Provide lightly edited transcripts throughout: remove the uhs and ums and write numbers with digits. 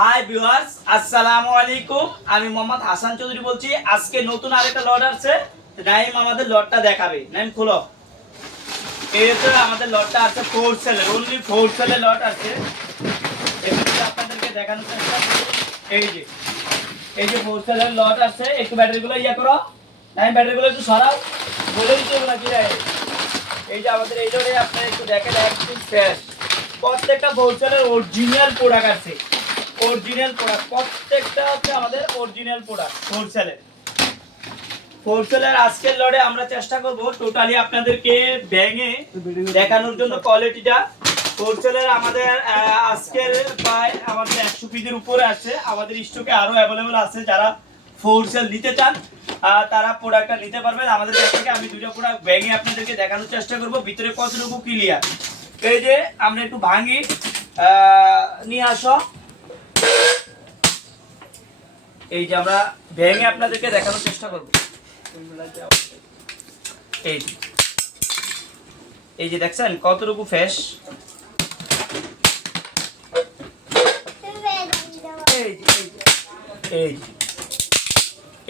Hi viewers, আসসালামু আলাইকুম। আমি মোহাম্মদ হাসান চৌধুরী বলছি। আজকে নতুন আরেকটা লট আছে। নাইম আমাদের লটটা দেখাবে। নাইম খোলো। এই তো আমাদের লটটা আছে ফোর সেলের, অনলি ফোর সেলের লট আছে। এগুলো আপনাদেরকে দেখানোর চেষ্টা করব। এই যে ফোর সেলের লট আছে। একটু ব্যাটারিগুলো ইয়া করো। নাইম ব্যাটারিগুলো একটু সরাও। বলে দিতে হবে নাকি রে? এই যে আমাদের এই লটে আপনারা একটু দেখেন, একদম ফ্রেশ। প্রত্যেকটা ফোর সেলের অরিজিনাল প্রোডাক্ট আছে। অরিজিনাল প্রোডাক্ট প্রত্যেকটা হচ্ছে আমাদের অরিজিনাল প্রোডাক্ট হোলসেলের আজকের লড়ে আমরা চেষ্টা করব টোটালি আপনাদেরকে ভেঙে দেখানোর জন্য কোয়ালিটিটা। হোলসেলের আমাদের আজকের প্রায় আমাদের 100 পিসের উপরে আছে। আমাদের স্টকে আরো অ্যাভেলেবল আছে। যারা হোলসেল নিতে চান তারা প্রোডাক্টটা নিতে পারবেন আমাদের কাছ থেকে। আমি দুটো প্রোডাক্ট ভেঙে আপনাদেরকে দেখানোর চেষ্টা করব ভিতরে কতটুকু ক্লিয়ার। এই যে আমরা একটু ভাঙি, নিয়ে আসো। এই যে আমরা ভেঙে আপনাদেরকে দেখানোর চেষ্টা করব। এই যে দেখছেন কতটুকু ফ্রেশ।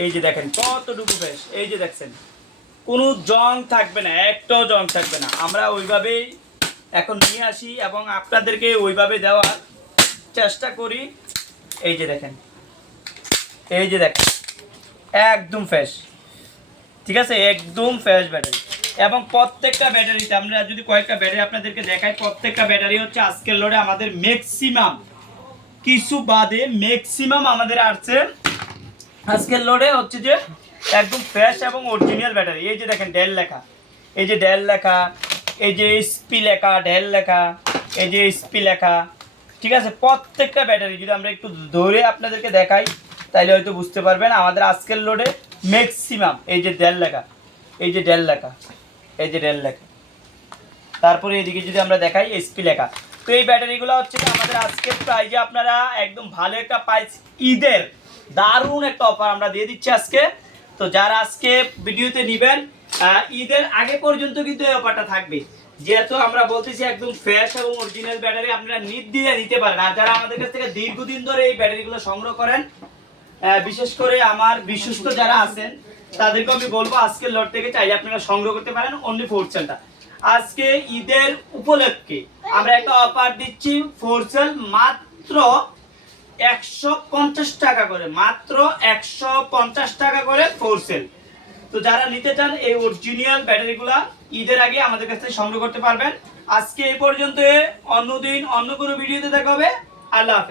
এই যে দেখেন কতটুকু ফ্রেশ। এই যে দেখছেন কোনো জং থাকবে না, একটাও জং থাকবে না। আমরা ওইভাবেই এখন নিয়ে আসি এবং আপনাদেরকে ওইভাবে দেওয়ার চেষ্টা করি। এই যে দেখেন, এই যে দেখেন একদম ফ্রেশ, ঠিক আছে, একদম ফ্রেশ ব্যাটারি। এবং প্রত্যেকটা ব্যাটারিতে আমরা যদি কয়েকটা ব্যাটারি আপনাদেরকে দেখাই, প্রত্যেকটা ব্যাটারি হচ্ছে আজকের লোডে আমাদের ম্যাক্সিমাম, কিছু বাদে ম্যাক্সিমাম আমাদের আসছে আজকের লোডে হচ্ছে যে একদম ফ্রেশ এবং অরিজিনাল ব্যাটারি। এই যে দেখেন ডেল লেখা, এই যে ডেল লেখা, এই যে এসপি লেখা, ডেল লেখা, এই যে এসপি লেখা, ঠিক আছে। প্রত্যেকটা ব্যাটারি যদি আমরা একটু ধরে আপনাদেরকে দেখাই তাইলে হয়তো বুঝতে পারবেন আমাদের আজকের লোডে ম্যাক্সিমাম। এই যে ডেল লেখা, এই যে ডেল লেখা, এই যে ডেল লেখা, তারপরে এদিকে যদি আমরা দেখাই এসপি লেখা। তো এই ব্যাটারিগুলো হচ্ছে আমাদের আজকের প্রাইজে আপনারা একদম ভালো একটা প্রাইস, ঈদের দারুণ একটা অফার আমরা দিয়ে দিচ্ছি আজকে। তো যারা আজকে ভিডিওতে নেবেন ঈদের আগে পর্যন্ত কিন্তু এই অফারটা থাকবে। যেহেতু আমরা বলতেছি একদম ফ্রেশ এবং অরিজিনাল ব্যাটারি আপনারা নির্দ্বিধায় নিতে পারেন। আর যারা আমাদের কাছ থেকে দীর্ঘদিন ধরে এই ব্যাটারিগুলো সংগ্রহ করেন, বিশেষ করে আমার বিশ্বস্ত যারা আছেন তাদেরকে আমি বলবো আজকের লট থেকে চাইলে আপনারা সংগ্রহ করতে পারেন অনলি ফোর সেলটা। আজকে ঈদের উপলক্ষে আমরা একটা অফার দিচ্ছি ফোর সেল মাত্র 150 টাকা করে, মাত্র 150 টাকা করে ফোর সেল। তো যারা নিতে চান এই অরিজিনাল ব্যাটারিগুলা ঈদের আগে আমাদের কাছ থেকে সংগ্রহ করতে পারবেন। আজকে এই পর্যন্ত, অন্যদিন অন্য কোনো ভিডিওতে দেখা হবে। আল্লাহ হাফেজ।